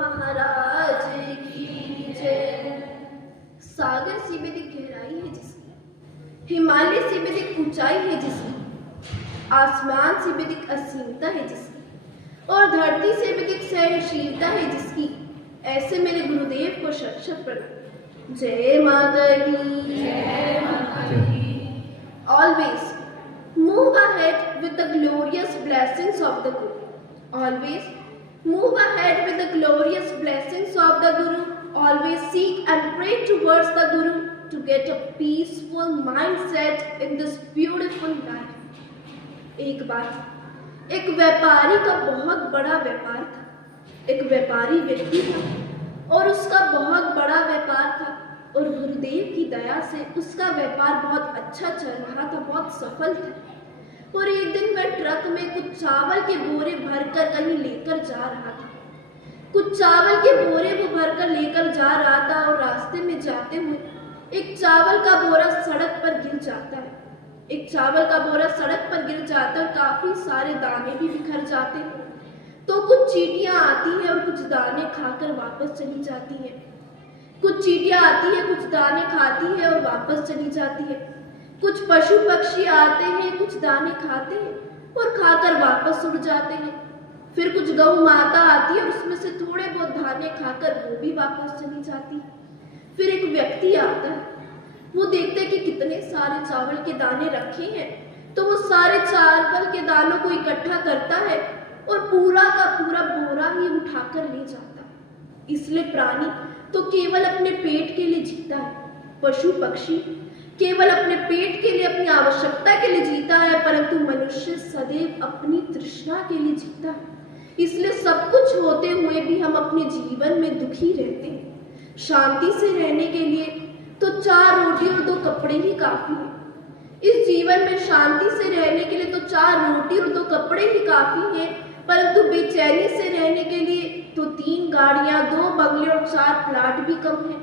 महाराज की जय। सागर से भी अधिक गहराई है जिसकी, हिमालय से भी अधिक ऊंचाई है जिसकी, आसमान से भी अधिक असीमता है जिसकी, और धरती से भी अधिक सहनशीलता है जिसकी, ऐसे मेरे गुरुदेव को शत शत प्रणाम। जय माता की, जय माता की। Always move ahead with the glorious blessings of the Guru. Always move ahead with the glorious blessings of the Guru. Always seek and pray towards the Guru to get a peaceful mindset in this beautiful life. एक बार एक व्यापारी का बहुत बड़ा व्यापार था। एक व्यापारी व्यक्ति था और उसका बहुत बड़ा व्यापार था, और गुरुदेव की दया से उसका व्यापार बहुत अच्छा चल रहा था, बहुत सफल था। और एक दिन वह ट्रक में कुछ चावल के बोरे भरकर कहीं लेकर जा रहा था। कुछ चावल के बोरे वो भरकर लेकर जा रहा था, और रास्ते में जाते हुए एक चावल का बोरा सड़क पर गिर जाता है। एक चावल का बोरा सड़क पर गिर जाता है और काफी सारे दाने भी बिखर जाते हैं। तो कुछ चींटियां आती हैं और कुछ दाने खाकर वापस चली जाती हैं। कुछ चींटियां आती है, कुछ दाने खाती है और वापस चली जाती है। कुछ पशु पक्षी आते हैं, कुछ दाने खाते हैं और खाकर वापस उड़ जाते हैं। फिर कुछ गौ माता आती है, उसमें से थोड़े बहुत दाने खाकर वो भी वापस चली जाती है। फिर एक व्यक्ति आता है, वो देखते हैं कि कितने सारे चावल के दाने रखे हैं, तो वो सारे चावल के दानों को इकट्ठा करता है और पूरा का पूरा बोरा ही उठाकर ले जाता है। इसलिए प्राणी तो केवल अपने पेट के लिए जीता है, पशु पक्षी केवल अपने पेट के लिए, अपनी आवश्यकता के लिए जीता है, परंतु मनुष्य सदैव अपनी तृष्णा के लिए जीता है। इसलिए सब कुछ होते हुए भी हम अपने जीवन में दुखी रहते हैं। शांति से रहने के लिए तो 4 रोटी और 2 कपड़े ही काफी है। इस जीवन में शांति से रहने के लिए तो 4 रोटी और 2 कपड़े ही काफी है, परंतु बेचैनी से रहने के लिए तो 3 गाड़ियां, 2 बंगले और 4 प्लाट भी कम है,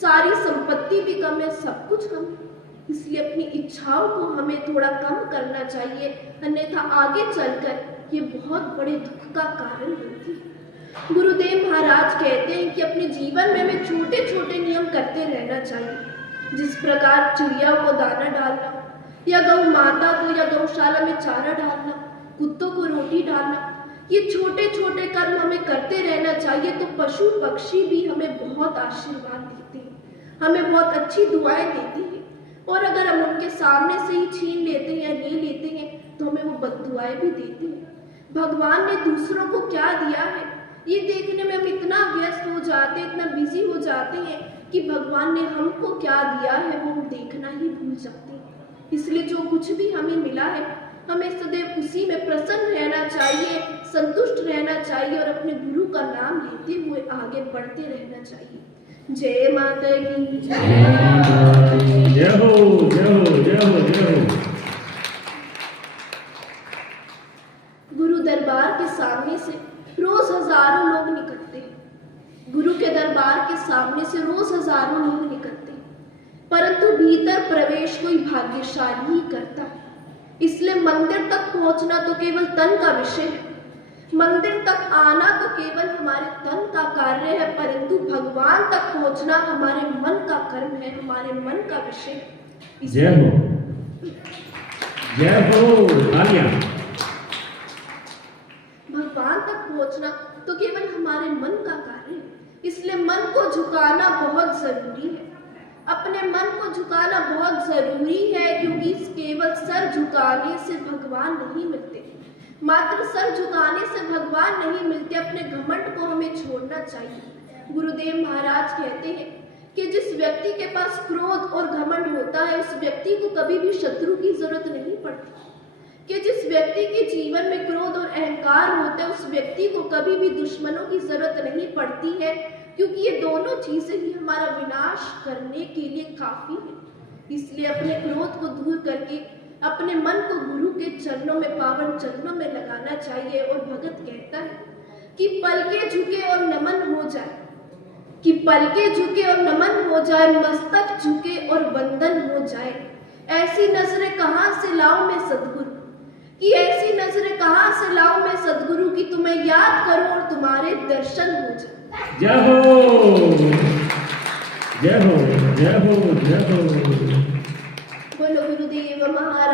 सारी संपत्ति भी कम है, सब कुछ कम है। इसलिए अपनी इच्छाओं को हमें थोड़ा कम करना चाहिए, अन्यथा आगे चलकर ये बहुत बड़े दुख का कारण बनती है। गुरुदेव महाराज कहते हैं कि अपने जीवन में हमें छोटे छोटे नियम करते रहना चाहिए। जिस प्रकार चिड़िया को दाना डालना, या गौ माता को या गौशाला में चारा डालना, कुत्तों को रोटी डालना, ये छोटे छोटे कर्म हमें करते रहना चाहिए, तो पशु पक्षी भी हमें बहुत आशीर्वाद देते हैं, हमें बहुत अच्छी दुआएं देती हैं। और अगर हम उनके सामने से ही छीन लेते हैं या ले लेते हैं तो हमें वो बद्दुआएं भी देते हैं। भगवान ने दूसरों को क्या दिया है ये देखने में हम इतना व्यस्त हो जाते हैं, इतना बिजी हो जाते हैं कि भगवान ने हमको क्या दिया है वो हम देखना ही भूल जाते हैं। इसलिए जो कुछ भी हमें मिला है हमें सदैव उसी में प्रसन्न रहना चाहिए, संतुष्ट रहना चाहिए और अपने गुरु का नाम लेते हुए आगे बढ़ते रहना चाहिए। जय माता की, जय हो, जय हो, जय हो, जय हो। गुरु दरबार के सामने से रोज हजारों लोग निकलते हैं। गुरु के दरबार के सामने से रोज हजारों लोग निकलते हैं, परंतु भीतर प्रवेश कोई भाग्यशाली ही करता है। इसलिए मंदिर तक पहुंचना तो केवल तन का विषय है, मंदिर तक आना तो केवल हमारे तन का कार्य है, परंतु भगवान तक पहुंचना हमारे मन का कर्म है, हमारे मन का विषय है। जय हो, जय हो, तालियां। भगवान तक पहुंचना तो केवल हमारे मन का कार्य है, इसलिए मन को झुकाना बहुत जरूरी है। अपने मन को झुकाना बहुत जरूरी है, क्योंकि केवल सर झुकाने से भगवान नहीं मिलते, मात्र सर झुकाने से भगवान नहीं मिलते। अपने घमंड को हमें छोड़ना चाहिए। गुरुदेव महाराज कहते हैं कि जिस व्यक्ति के पास क्रोध और घमंड होता है उस व्यक्ति को कभी भी शत्रु की जरूरत नहीं पड़ती, कि जिस व्यक्ति के जीवन में क्रोध और अहंकार होता है उस व्यक्ति को कभी भी दुश्मनों की जरूरत नहीं पड़ती है, क्योंकि ये दोनों चीजें ही हमारा विनाश करने के लिए काफी है। इसलिए अपने क्रोध को दूर करके अपने मन को गुरु के चरणों में, पावन चरणों में लगाना चाहिए। और भगत कहता है कि पलके झुके और नमन हो जाए, कि पलके झुके और नमन हो जाए, मस्तक झुके और वंदन हो जाए। ऐसी नजरें कहाँ से लाऊं मैं सदगुरु, कि ऐसी नजरें कहाँ से लाऊं मैं सदगुरु, की तुम्हें याद करूं और तुम्हारे दर्शन हो जाए। जय हो जय हो जय हो जय हो। बोलो गुरुदेव महाराज